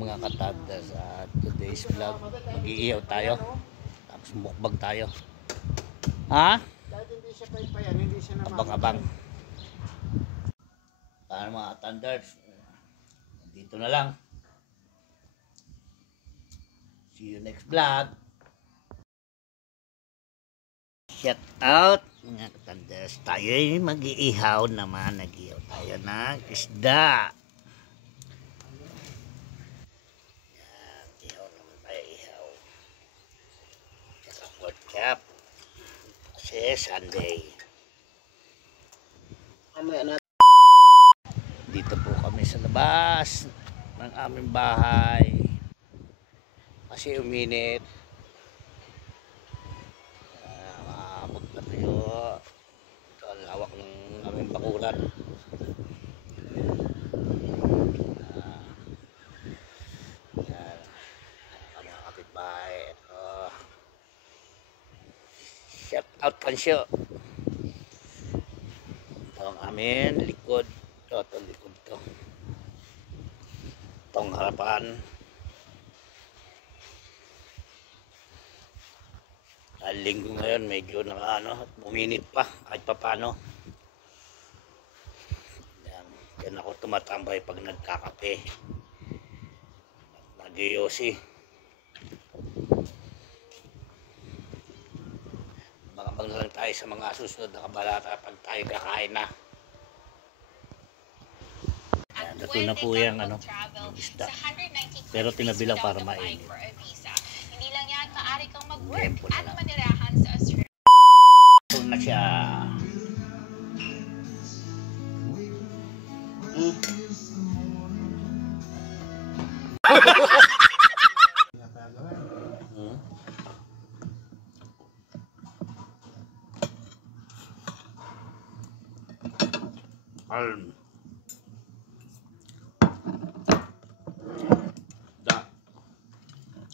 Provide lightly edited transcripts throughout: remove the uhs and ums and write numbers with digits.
mga katanda sa today's vlog. Mag-iihaw tayo. Tapos mukbang tayo. Ha? Kahit hindi siya paypayan, hindi siya naman. Abang-abang. Paano mga thunders? Dito na lang. See you next vlog. Shout out mga thunders. Tayo ay mag-iihaw naman. Nag-iihaw tayo ng isda. Yan, ihaw naman tayo ihaw. Tsaka pork chop. Kasi Sunday. Dito po kami sa labas ng aming bahay. Kasi uminit. Maabot na tayo. Ito ang lawak ng aming bakuran. Yan. Ang mga kapitbahay. Shout out Pansyo. Ito ang aming likod. Ito likod to. Itong harapan. Linggo ngayon medyo buminit pa kahit pa paano. Yan ako tumatambay pag nagkakape. Nag-yosi. Magabang na lang tayo sa mga susunod na kabalata pag tayo kakain na. Ito na po yung isda. Pero tinabilang para mainit. Hindi lang yan, maaari kang mag-work at manirahan sa Australia. Ito na siya.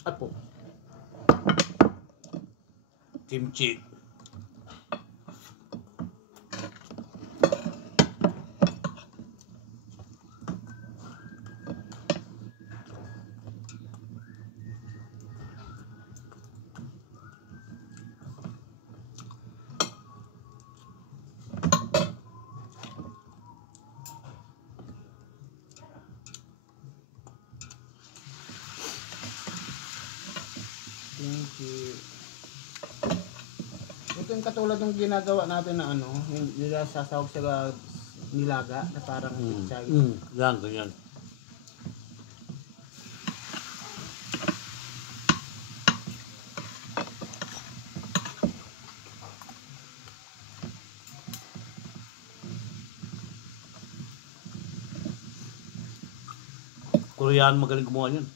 Apo. Kimchi. Ito yung katulad ng ginagawa natin na nila sasawag sa nilaga na parang pichay. Yan, ganyan. Korean magaling gumawa yun.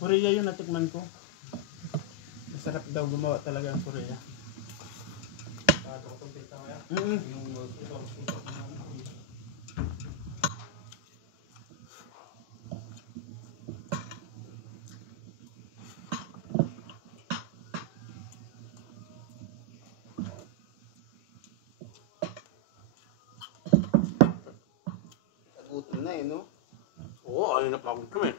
Korea yun natikman ko. Masarap daw gumawa talaga ang Korea. Nagutom na no? Oo, ayun na pagod kami.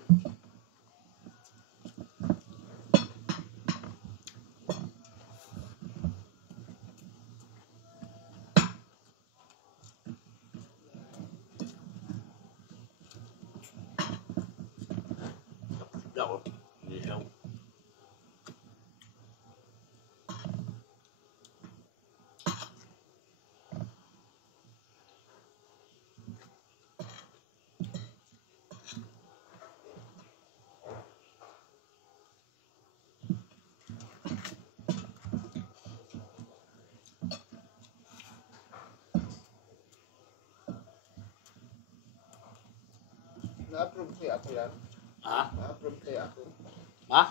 Ako, hindi siya. Na-approve kaya ako yan. Ha? Na-approve kaya ako. Ha?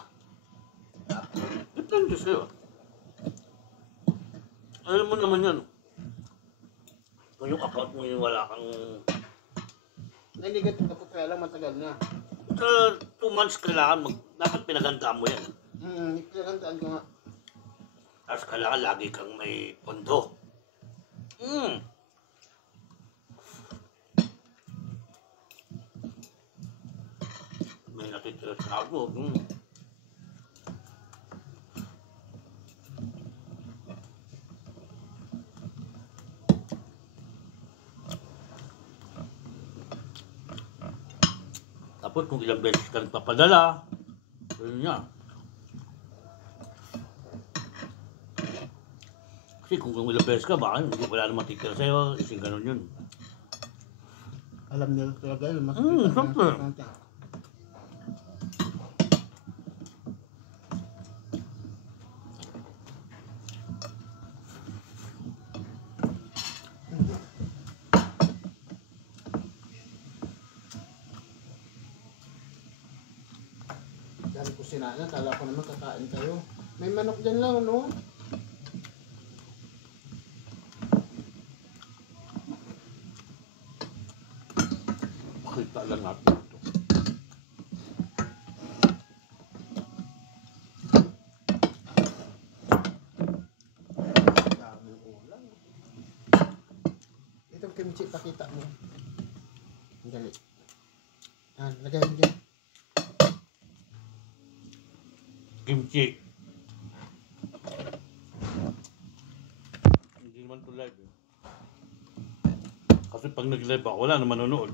Depende sa'yo. Alam mo naman yan. Kung yung account mo yung wala kang... Naligat ako kaya lang matagal na. Sa 2 months kailangan dapat pinagandaan mo yan. Pinagandaan ko nga. Tapos kailangan lagi kang may pondo. may natitira sa ako. Tapos kung ilang beses ka nagpapadala, yun niya. Kasi kung ilang beses ka, baka hindi wala naman titira sa'yo, ising ganun yun. Alam nila talaga yun. Mas Siyempre. Dahil ko sinana, kala ko naman kakain kayo. May manok dyan lang, no? Makita lang natin ito. Dami ulam. Itong kimchi, pakita mo. Ang dali. Lagay mo dyan. Kimchi. Hindi naman to live eh. Kasi pag nag-live ako, wala naman manonood.